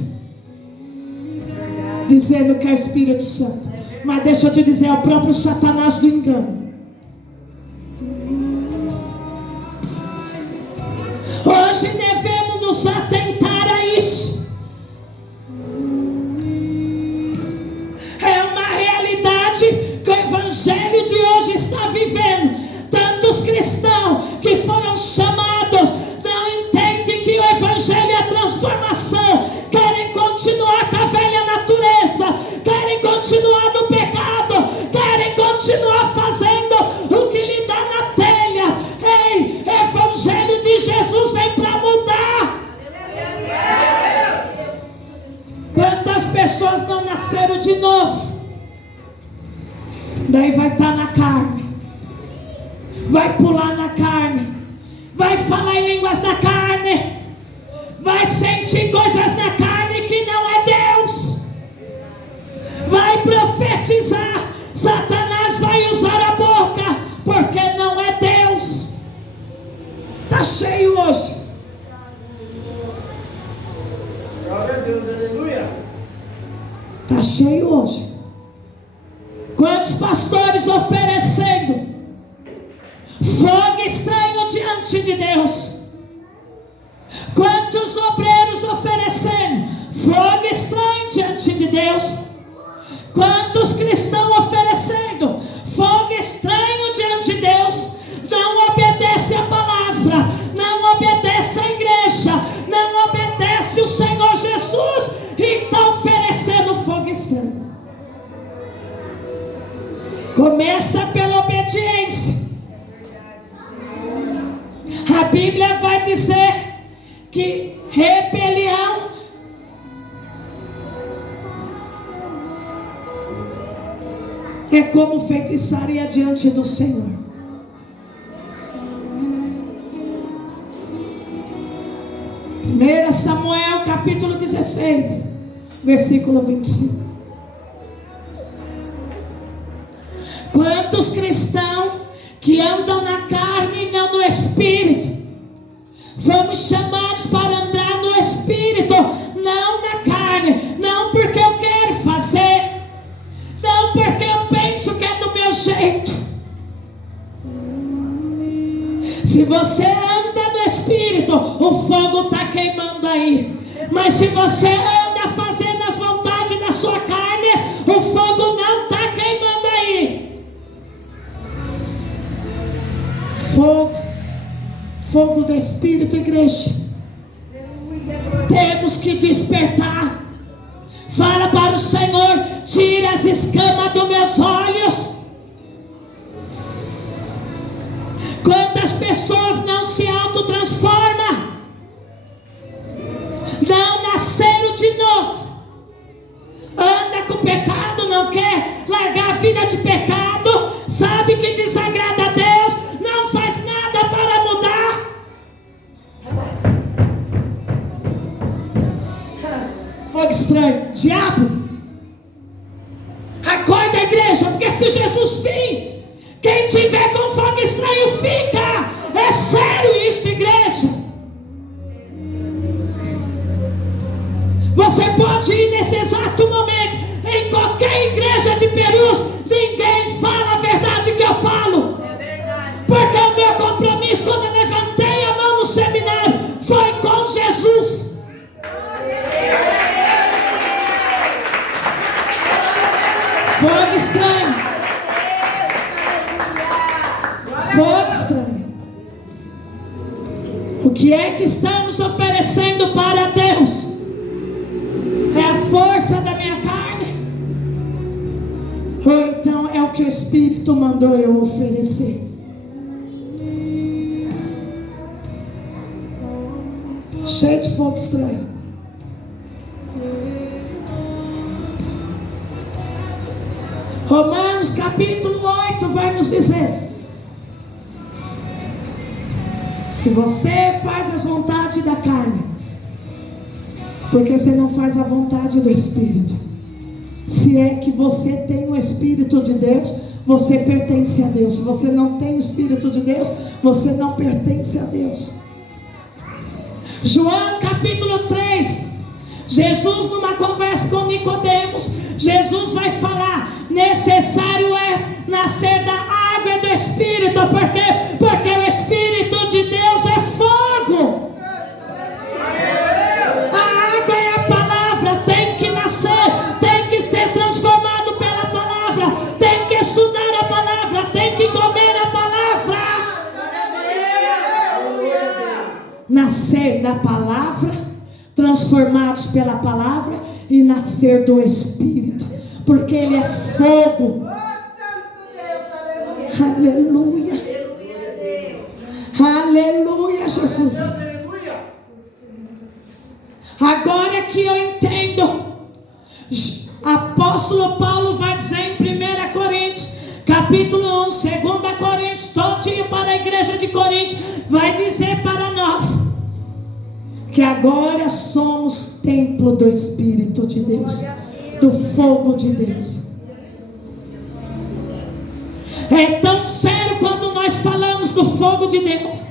dizendo que é o Espírito Santo. Mas deixa eu te dizer, é o próprio Satanás do engano. Hoje devemos nos atentar a isso. É uma realidade que o Evangelho de hoje está vivendo. Tantos cristãos que foram chamados não entendem que o Evangelho é transformação. Querem continuar com a velha natureza, querem continuar no pecado, querem continuar fazendo o que lhe dá na telha. Ei, Evangelho de Jesus vem para mudar. Quantas pessoas não nasceram de novo? Daí vai estar na carne, vai pular na carne, vai falar em línguas na carne, vai sentir coisas na carne que não é Deus, vai profetizar. Satanás vai usar a boca, porque não é Deus. Está cheio hoje. Glória a Deus, aleluia. Está cheio hoje. Quantos pastores oferecendo fogo estranho diante de Deus? Quantos obreiros oferecendo fogo estranho diante de Deus? Quantos cristãos oferecendo fogo estranho diante de Deus? Não obedece a palavra, não obedece a igreja, não obedece o Senhor Jesus e está oferecendo fogo estranho. Começa pela obediência. A Bíblia vai dizer que rebelião é como feitiçaria diante do Senhor. Primeiro Samuel capítulo 16, versículo 25. Quantos cristãos que andam na carne e não no Espírito? Fomos chamados para andar no Espírito, não na carne. Não porque eu quero fazer, não porque eu penso que é do meu jeito. Se você anda no Espírito, o fogo está queimando aí. Mas se você anda fazendo as vontades da sua carne, o fogo não está queimando aí. Fogo do Espírito, igreja. Temos que despertar. Fala para o Senhor: tira as escamas dos meus olhos. Quantas pessoas não se autotransformam? Não nasceram de novo. Anda com pecado, não quer largar a vida de pecado. Sabe que desagrada a Deus. Não faz nada para mudar. Fogo estranho. Diabo, acorda, igreja, porque se Jesus vir, quem tiver com fogo estranho fica. É sério isso, igreja. Você pode ir nesse exato momento em qualquer igreja de Perus, ninguém fala a verdade que eu falo. É verdade. Porque o meu compromisso, quando eu levantei a mão no seminário, foi com Jesus. Fogo estranho. Fogo estranho. O que é que estamos oferecendo para Deus? É a força da minha carne? Ou então é o que o Espírito mandou eu oferecer? Cheio de fogo estranho. Romanos capítulo 8 vai nos dizer: se você faz as vontades da carne, porque você não faz a vontade do Espírito. Se é que você tem o Espírito de Deus, você pertence a Deus. Se você não tem o Espírito de Deus, você não pertence a Deus. João capítulo 3 Jesus, numa conversa com Nicodemos, Jesus vai falar: necessário é nascer da água e do Espírito. Por quê? Porque o Espírito de Deus é fogo. A água é a palavra, tem que nascer, tem que ser transformado pela palavra, tem que estudar a palavra, tem que comer a palavra. Nascer da palavra, transformados pela palavra e nascer do Espírito, porque Ele é fogo. Aleluia. Aleluia, Jesus. Agora que eu entendo, apóstolo Paulo vai dizer em 1 Coríntios, capítulo 1, 2 Coríntios, todinho para a igreja de Corinto, vai dizer para nós que agora somos templo do Espírito de Deus, do fogo de Deus. É tão sério quando nós falamos do fogo de Deus.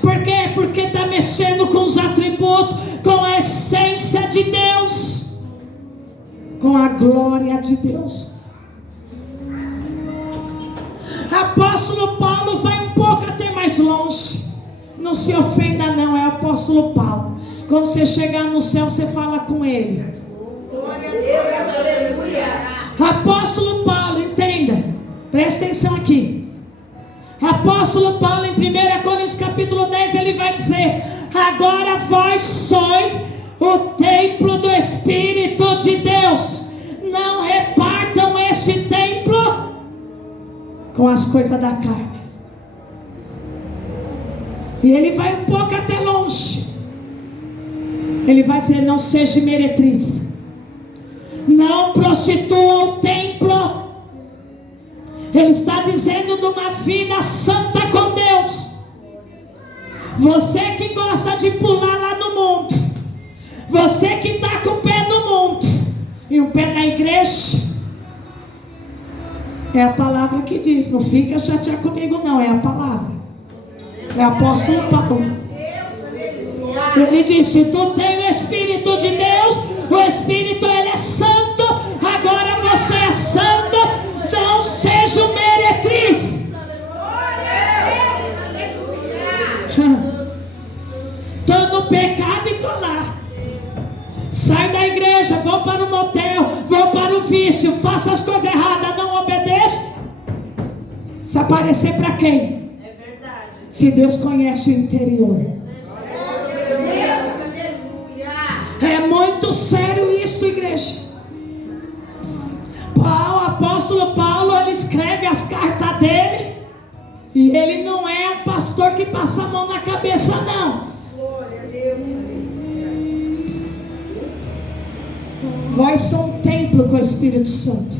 Por quê? Porque está mexendo com os atributos, com a essência de Deus, com a glória de Deus. Apóstolo Paulo vai um pouco até mais longe. Não se ofenda não, é o apóstolo Paulo. Quando você chegar no céu, você fala com ele. Apóstolo Paulo, entenda, preste atenção aqui. Apóstolo Paulo em 1 Coríntios capítulo 10, ele vai dizer: agora vós sois o templo do Espírito de Deus. Não repartam este templo com as coisas da carne. E ele vai um pouco até longe. Ele vai dizer: não seja meretriz, não prostitua o templo. Ele está dizendo de uma vida santa com Deus. Você que gosta de pular lá no mundo, você que está com o pé no mundo e o pé na igreja, é a palavra que diz. Não fica chateado comigo não, é a palavra. É o apóstolo Paulo. Ele disse: se tu tem o Espírito de Deus, o Espírito ele é santo. Agora você é santo. Não seja meretriz. Estou no pecado e estou lá. Sai da igreja, vou para o motel, vou para o vício, faço as coisas erradas, não obedeço. Se aparecer para quem? É verdade. Se Deus conhece o interior. É muito sério isso, igreja. O apóstolo Paulo, ele escreve as cartas dele, e ele não é um pastor que passa a mão na cabeça não. Glória a Deus. Vós são um templo com o Espírito Santo.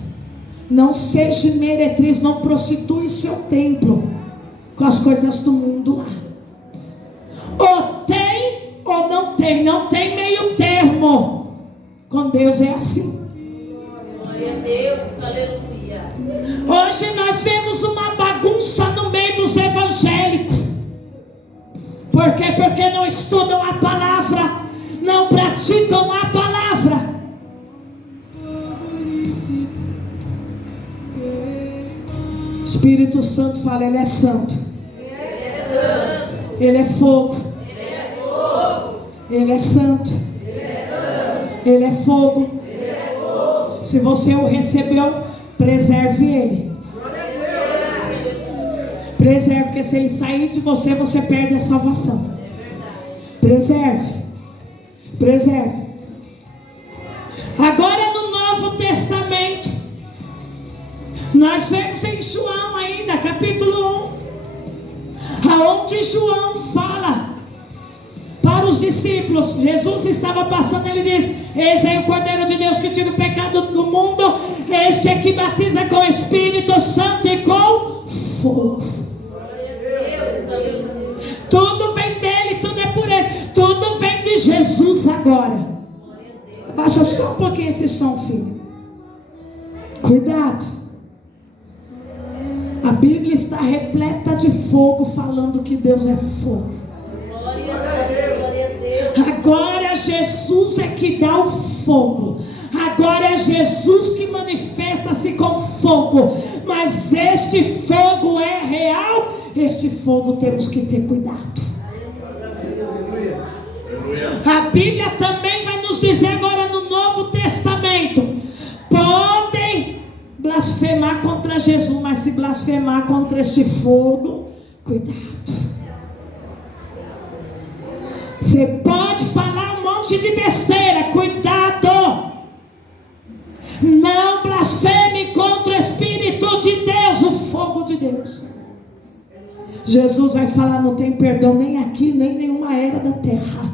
Não seja meretriz, não prostitui seu templo com as coisas do mundo lá. Ou tem ou não tem, não tem meio termo. Com Deus é assim. Glória a Deus, aleluia. Hoje nós vemos uma bagunça no meio dos evangélicos. Por quê? Porque não estudam a palavra, não praticam a palavra. Espírito Santo fala: ele é santo. Ele é fogo. Ele é santo. Ele é fogo. Se você o recebeu, preserve ele. Preserve, porque se ele sair de você, você perde a salvação. Preserve. Preserve. Agora no Novo Testamento, nós vemos em João ainda, capítulo 1, aonde João fala para os discípulos. Jesus estava passando, ele diz: eis aí o Cordeiro de Deus que tira o pecado do mundo. Este é que batiza com o Espírito Santo e com fogo. Tudo vem dele, tudo é por ele, tudo vem de Jesus agora. Abaixa só um pouquinho esse som, filho. Cuidado. A Bíblia está repleta de fogo, falando que Deus é fogo. Glória a Deus. Agora Jesus é que dá o fogo. Agora é Jesus que manifesta-se com fogo. Mas este fogo é real. Este fogo temos que ter cuidado. A Bíblia também vai nos dizer agora no Novo Testamento: podem blasfemar contra Jesus, mas se blasfemar contra este fogo, cuidado. Você pode falar um monte de besteira, cuidado. Não blasfeme contra o Espírito de Deus, o fogo de Deus. Jesus vai falar: não tem perdão nem aqui, nem nenhuma era da terra.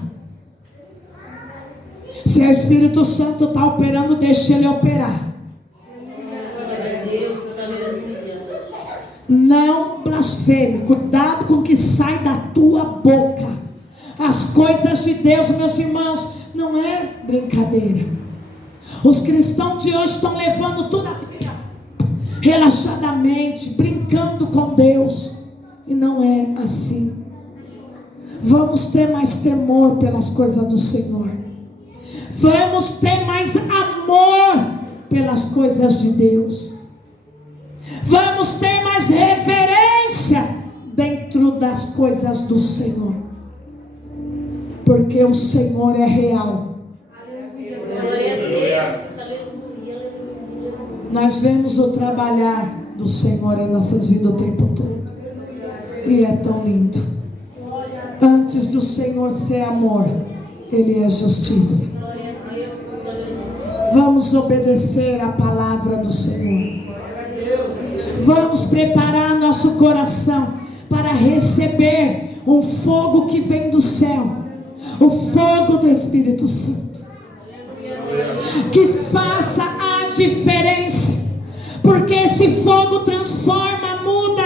Se o Espírito Santo está operando, deixe ele operar. Não blasfeme. Cuidado com o que sai da tua boca. As coisas de Deus, meus irmãos, não é brincadeira. Os cristãos de hoje estão levando tudo assim, relaxadamente, brincando com Deus. E não é assim. Vamos ter mais temor pelas coisas do Senhor. Vamos ter mais amor pelas coisas de Deus. Vamos ter mais reverência dentro das coisas do Senhor. Porque o Senhor é real. Nós vemos o trabalhar do Senhor em nossas vidas o tempo todo. E é tão lindo. Antes do Senhor ser amor, Ele é justiça. Vamos obedecer a palavra do Senhor. Vamos preparar nosso coração para receber um fogo que vem do céu. O fogo do Espírito Santo. Que faça a diferença. Porque esse fogo transforma, muda.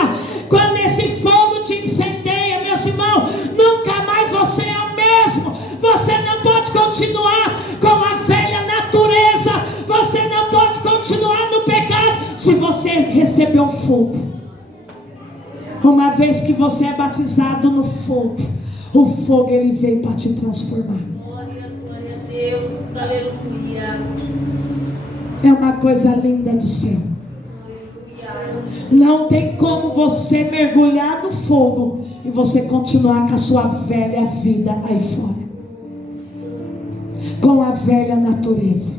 Quando esse fogo te incendeia, meus irmãos, nunca mais você é o mesmo. Você não pode continuar com a velha natureza. Você não pode continuar no pecado se você recebeu fogo. Uma vez que você é batizado no fogo, o fogo ele vem para te transformar. Glória a Deus, aleluia. É uma coisa linda do céu. Não tem como você mergulhar no fogo e você continuar com a sua velha vida aí fora, com a velha natureza.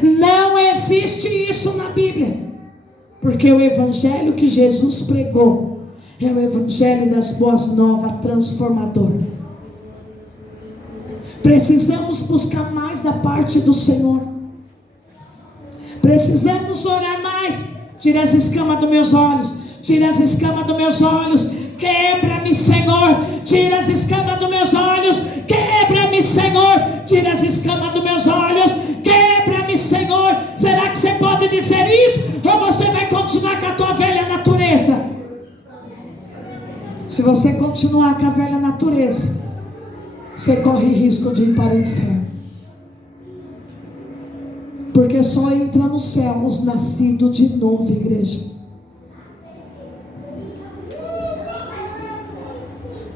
Não existe isso na Bíblia, porque o evangelho que Jesus pregou é o evangelho das boas novas transformador. Precisamos buscar mais da parte do Senhor. Precisamos orar mais. Tira as escamas dos meus olhos. Tira as escamas dos meus olhos. Quebra-me, Senhor. Tira as escamas dos meus olhos. Quebra-me, Senhor. Tira as escamas dos meus olhos. Quebra-me, Senhor. Será que você pode dizer isso? Ou você vai continuar com a tua velha natureza? Se você continuar com a velha natureza, você corre risco de ir para o inferno. Porque só entra no céu os nascidos de novo, igreja.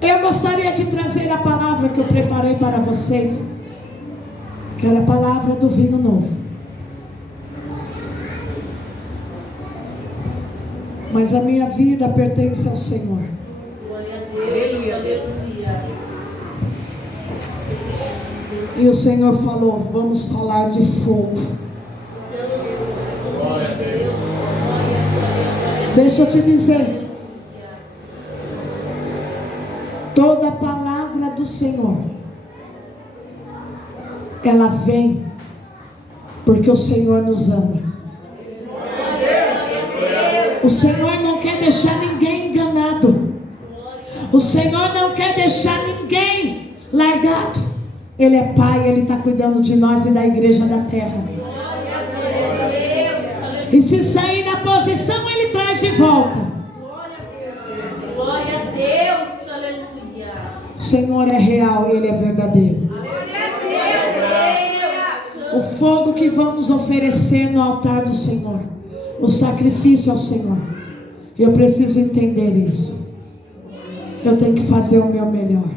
Eu gostaria de trazer a palavra que eu preparei para vocês, que era a palavra do vinho novo. Mas a minha vida pertence ao Senhor. E o Senhor falou: vamos falar de fogo. Deixa eu te dizer, toda palavra do Senhor, ela vem porque o Senhor nos ama. O Senhor não quer deixar ninguém enganado. O Senhor não quer deixar ninguém largado. Ele é Pai, Ele está cuidando de nós e da igreja da terra. E se sair da posição, Ele traz de volta. Glória a Deus, aleluia. O Senhor é real, Ele é verdadeiro. O fogo que vamos oferecer no altar do Senhor, o sacrifício ao Senhor, eu preciso entender isso. Eu tenho que fazer o meu melhor.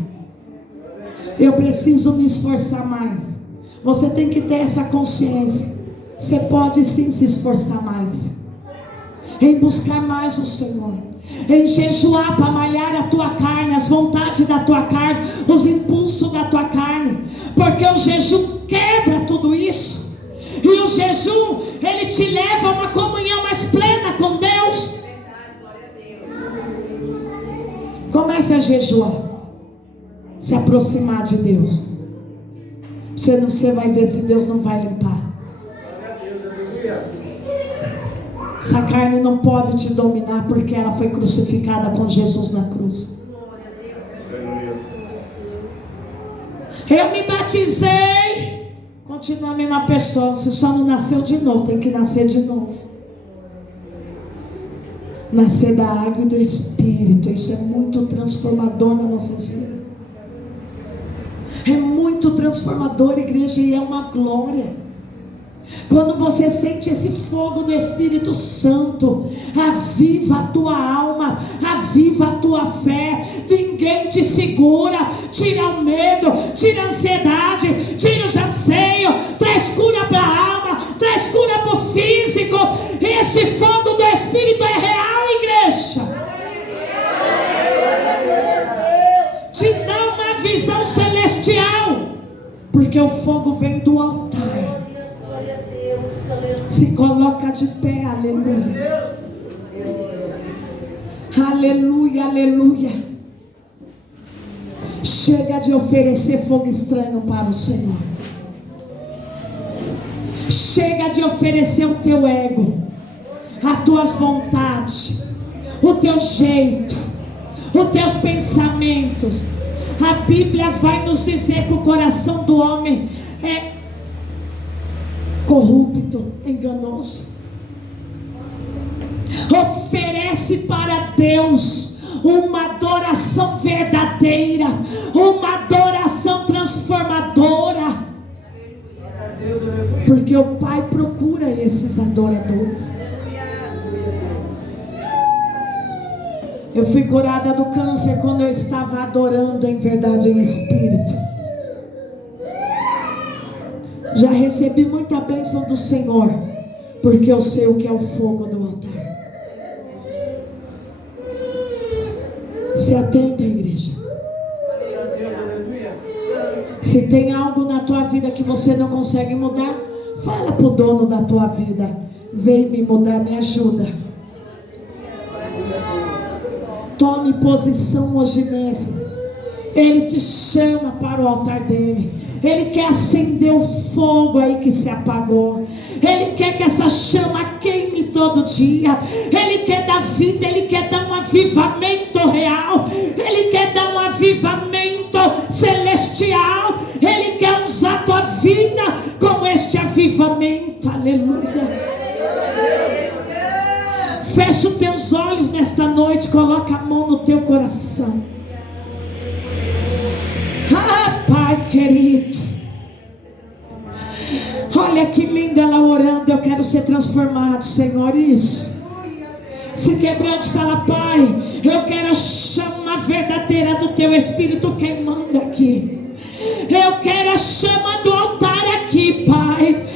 Eu preciso me esforçar mais. Você tem que ter essa consciência. Você pode sim se esforçar mais, em buscar mais o Senhor, em jejuar para malhar a tua carne, as vontades da tua carne, os impulsos da tua carne, porque o jejum quebra tudo isso. E o jejum, ele te leva a uma comunhão mais plena com Deus. Comece a jejuar, se aproximar de Deus. Você vai ver se Deus não vai limpar. Essa carne não pode te dominar, porque ela foi crucificada com Jesus na cruz. Eu me batizei, continua a mesma pessoa. Você só não nasceu de novo, tem que nascer de novo. Nascer da água e do Espírito. Isso é muito transformador na nossa vida. É muito transformador, igreja, e é uma glória. Quando você sente esse fogo do Espírito Santo, aviva a tua alma, aviva a tua fé. Ninguém te segura. Tira o medo, tira a ansiedade, tira os anseios, traz cura para a alma, traz cura para o físico. Este fogo do Espírito é real, igreja. Te dá uma visão celestial, porque o fogo vem do altar. Se coloca de pé, aleluia. Aleluia, aleluia. Chega de oferecer fogo estranho para o Senhor. Chega de oferecer o teu ego, as tuas vontades, o teu jeito, os teus pensamentos. A Bíblia vai nos dizer que o coração do homem é corrupto, enganoso. Oferece para Deus uma adoração verdadeira, uma adoração transformadora, porque o Pai procura esses adoradores. Eu fui curada do câncer quando eu estava adorando em verdade, em espírito. Já recebi muita bênção do Senhor, porque eu sei o que é o fogo do altar. Se atenta, igreja. Se tem algo na tua vida que você não consegue mudar, fala para o dono da tua vida: vem me mudar, me ajuda. Tome posição hoje mesmo. Ele te chama para o altar dele. Ele quer acender o fogo aí que se apagou. Ele quer que essa chama queime todo dia. Ele quer dar vida. Ele quer dar um avivamento real. Ele quer dar um avivamento celestial. Ele quer usar a tua vida com este avivamento. Aleluia. Fecha os teus olhos nesta noite. Coloca a mão no teu coração. Ah, Pai querido, olha que linda ela orando. Eu quero ser transformado, Senhor. Isso. Se quebrante, fala: Pai, eu quero a chama verdadeira do teu Espírito queimando aqui. Eu quero a chama do altar aqui, Pai.